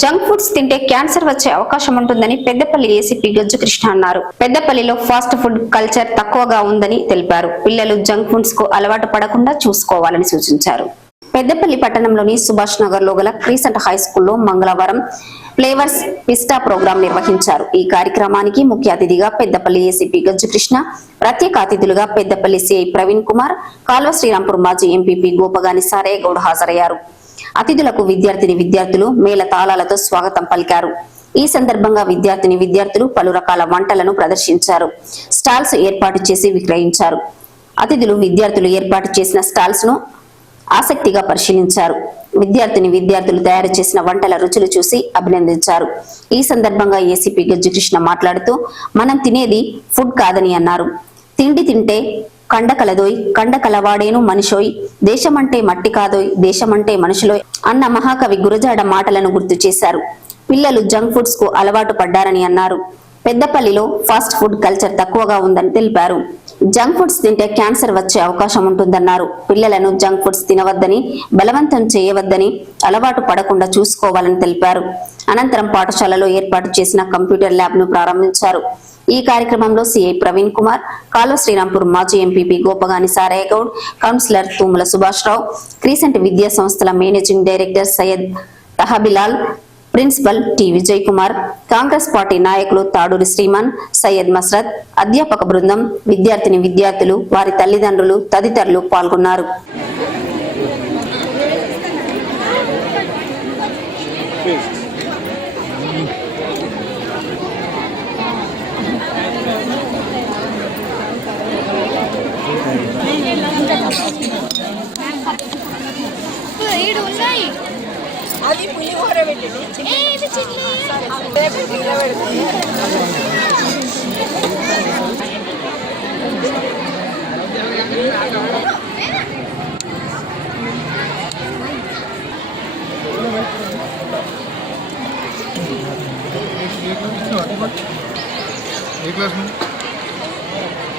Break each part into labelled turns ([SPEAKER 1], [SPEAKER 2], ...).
[SPEAKER 1] Junk foods తింటే cancer వచ్చే అవకాశం ఉంటుందని పెద్దపల్లి ఏసీపీ గజ్జు కృష్ణ అన్నారు. పెద్దపల్లిలో ఫాస్ట్ ఫుడ్ కల్చర్ తక్కువగా ఉందని తెలిపారు. పిల్లలు జంక్ ఫుడ్స్కు అలవాటు పడకుండా చూసుకోవాలని సూచించారు. పెద్దపల్లి పట్టణంలోని సుభాష్ నగర్లో గల క్రీసెంట్ హై స్కూల్లో మంగళవారం ఫ్లేవర్స్ పిస్టా ప్రోగ్రాం నిర్వహించారు. ఈ కార్యక్రమానికి ముఖ్య అతిథిగా పెద్దపల్లి ఏసీపీ గజ్జు కృష్ణ ప్రత్యేక అతిథులుగా పెద్దపల్లి సిఐ ప్రవీణ్ కుమార్ కాల్వ శ్రీరాంపూర్ మాజీ ఎంపీపీ గోపగాని సారయ్య గౌడ్ హాజరయ్యారు. అతిథులకు విద్యార్థిని విద్యార్థులు మేళ తాళాలతో స్వాగతం పలికారు. ఈ సందర్భంగా విద్యార్థిని విద్యార్థులు పలు రకాల వంటలను ప్రదర్శించారు. స్టాల్స్ ఏర్పాటు చేసి విక్రయించారు. అతిథులు విద్యార్థులు ఏర్పాటు చేసిన స్టాల్స్ను ఆసక్తిగా పరిశీలించారు. విద్యార్థిని విద్యార్థులు తయారు చేసిన వంటల రుచులు చూసి అభినందించారు. ఈ సందర్భంగా ఏసీపీ గజ్జు కృష్ణ మాట్లాడుతూ మనం తినేది ఫుడ్ కాదని అన్నారు. తిండి తింటే కండకలదోయ్ కండకలవాడేను మనిషోయ్. దేశమంటే మట్టి కాదోయ్ దేశమంటే మనుషులోయ్ అన్న మహాకవి గురజాడ మాటలను గుర్తు చేశారు. పిల్లలు జంక్ ఫుడ్స్కు అలవాటు పడ్డారని అన్నారు. పెద్దపల్లిలో ఫాస్ట్ ఫుడ్ కల్చర్ తక్కువగా ఉందని తెలిపారు. జంక్ ఫుడ్స్ తింటే క్యాన్సర్ వచ్చే అవకాశం ఉంటుందన్నారు. పిల్లలను జంక్ ఫుడ్స్ తినవద్దని బలవంతం చేయవద్దని అలవాటు పడకుండా చూసుకోవాలని తెలిపారు. అనంతరం పాఠశాలలో ఏర్పాటు చేసిన కంప్యూటర్ ల్యాబ్ను ప్రారంభించారు. ఈ కార్యక్రమంలో సిఐ ప్రవీణ్ కుమార్ కాలువ శ్రీరాంపూర్ మాజీ MPP Gopagani Saraiah Goud councillor Thumula Subhash Rao Crescent విద్యా సంస్థల managing director Syed Tahabilal principal T Vijay Kumar Congress party నాయకులు తాడూరి శ్రీమాన్ సయ్యద్ మస్రత్ అధ్యాపక బృందం విద్యార్థిని విద్యార్థులు వారి తల్లిదండ్రులు తదితరులు పాల్గొన్నారు.
[SPEAKER 2] ఈడు
[SPEAKER 3] అది పులిహోర పెట్టింది
[SPEAKER 2] ఏ, ఇది చిల్లి
[SPEAKER 3] రేపు ఇలా పెడుతుంది
[SPEAKER 4] ఏ క్లాస్ నుండి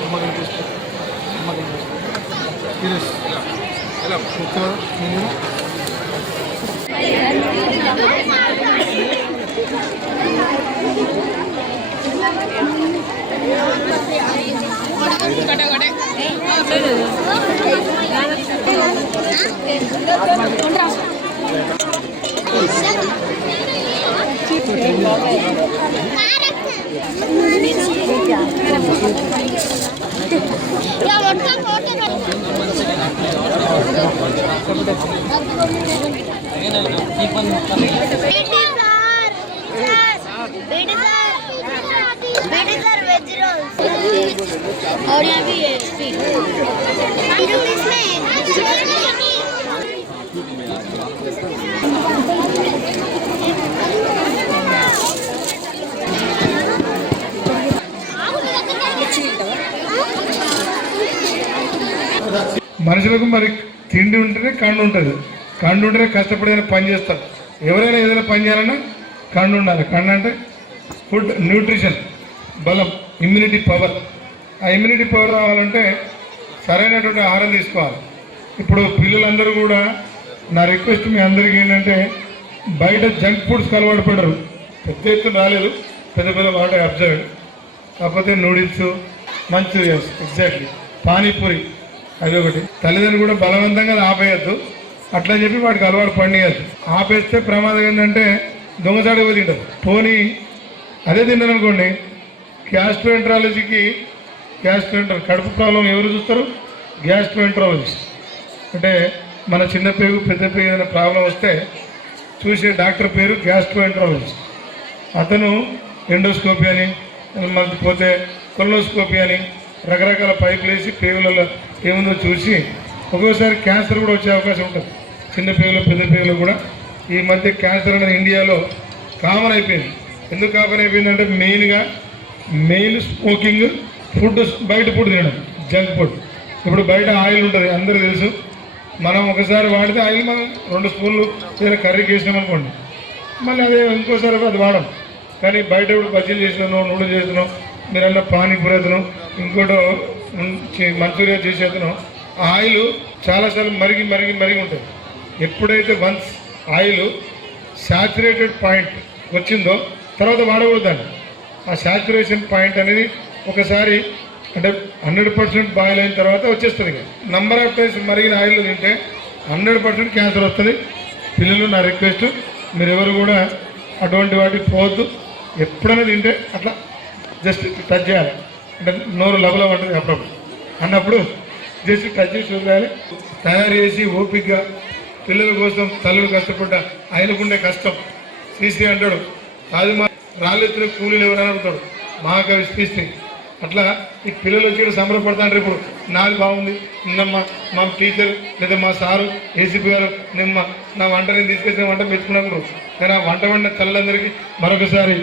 [SPEAKER 4] అమ్మకి ఇంట్రెస్ట్ అమ్మకి ఇంట్రెస్ట్ సీరియస్ ఎలా కూర్చో మీరు
[SPEAKER 2] ఇలా और यहाँ भी है स्वीट
[SPEAKER 4] మనుషులకు మరి తిండి ఉంటేనే కండు ఉంటుంది కండు ఉంటేనే కష్టపడి ఏదైనా పని చేస్తారు ఎవరైనా ఏదైనా పని చేయాలన్నా కండు ఉండాలి కండు అంటే ఫుడ్ న్యూట్రిషన్ బలం ఇమ్యూనిటీ పవర్ ఆ ఇమ్యూనిటీ పవర్ రావాలంటే సరైనటువంటి ఆహారం తీసుకోవాలి. ఇప్పుడు పిల్లలందరూ కూడా నా రిక్వెస్ట్ మీ అందరికీ ఏంటంటే బయట జంక్ ఫుడ్స్కి అలవాటు పడరు. పెద్ద ఎత్తున రాలేదు. పెద్ద పెద్ద వాటి అబ్జర్వ్. కాకపోతే నూడిల్స్ మంచూరియన్స్ ఎగ్జాక్ట్లీ పానీపూరి అది ఒకటి. తల్లిదండ్రులు కూడా బలవంతంగా ఆపేయద్దు. అట్లా చెప్పి వాడికి అలవాటు పండియద్దు ఆపేస్తే ప్రమాదం ఏంటంటే దొంగసాడి తింటారు. పోనీ అదే తిన్నారనుకోండి క్యాస్ట్రో గ్యాస్ట్రోఎంట్రాలజీకి గ్యాస్ట్రోఎంటర్ కడుపు ప్రాబ్లం ఎవరు చూస్తారు? గ్యాస్ట్రోఎంట్రాలజిస్ట్. అంటే మన చిన్న పేగు పెద్ద పేగు ఏదైనా ప్రాబ్లం వస్తే చూసే డాక్టర్ పేరు గ్యాస్ట్రోఎంట్రాలజిస్ట్. అతను ఎండోస్కోపీ అని మనకి పోతే కొలనోస్కోపీ అని రకరకాల పైపులు వేసి పేగులలో ఏముందో చూసి ఒక్కోసారి క్యాన్సర్ కూడా వచ్చే అవకాశం ఉంటుంది. చిన్న పేగులు పెద్ద పేగులు కూడా. ఈ మధ్య క్యాన్సర్ అనేది ఇండియాలో కామన్ అయిపోయింది. ఎందుకు కామన్ అయిపోయిందంటే మెయిన్గా మెయిన్ స్మోకింగ్ ఫుడ్ బయట ఫుడ్ తినడం జంక్ ఫుడ్. ఇప్పుడు బయట ఆయిల్ ఉంటుంది అందరూ తెలుసు. మనం ఒకసారి వాడితే ఆయిల్ మనం రెండు స్పూన్లు ఏదైనా కర్రీకి వేసినామనుకోండి మళ్ళీ అదే ఇంకోసారి అది వాడం. కానీ బయట ఇప్పుడు బజ్జీలు చేసినాను నూనె చేసినాను మీరన్న పానీపూరి అతను ఇంకోటో మంచూరియా చేసేతను ఆ ఆయిల్ చాలాసార్లు మరిగి మరిగి మరిగి ఉంటుంది. ఎప్పుడైతే వన్స్ ఆయిల్ శాచురేటెడ్ పాయింట్ వచ్చిందో తర్వాత వాడకూడదు దాన్ని. ఆ శాచురేషన్ పాయింట్ అనేది ఒకసారి అంటే హండ్రెడ్ పర్సెంట్ బాయిల్ అయిన తర్వాత వచ్చేస్తుంది నంబర్ ఆఫ్ టైమ్స్ మరిగిన ఆయిల్ తింటే హండ్రెడ్ పర్సెంట్ క్యాన్సర్ వస్తుంది. పిల్లలు నా రిక్వెస్ట్ మీరెవరు కూడా అటువంటి వాటికి పోవద్దు. ఎప్పుడైనా తింటే అట్లా జస్ట్ టచ్ చేయాలి. అంటే నోరు లబలం ఉంటుంది అప్పుడప్పుడు అన్నప్పుడు జస్ట్ టచ్ చేసి చూడాలి తయారు చేసి ఓపికగా పిల్లల కోసం తల్లులు కష్టపడ్డా ఆయనకుండే కష్టం. శ్రీశ్రీ అంటాడు కాదు మా రాళ్ళెత్తిన కూలీలు ఎవరైనా అడుగుతాడు మహాకవి శ్రీశ్రీ అట్లా ఈ పిల్లలు వచ్చి ఇక్కడ సంబరపడతాంటారు ఇప్పుడు నాది బాగుంది. నిన్నమ్మ మా టీచర్ లేదా మా సారు ఏసీపీ గారు నిమ్మ నా వంట నేను తీసుకొచ్చిన వంట మెచ్చుకున్నప్పుడు. నేను ఆ వంట వండిన తల్లందరికీ మరొకసారి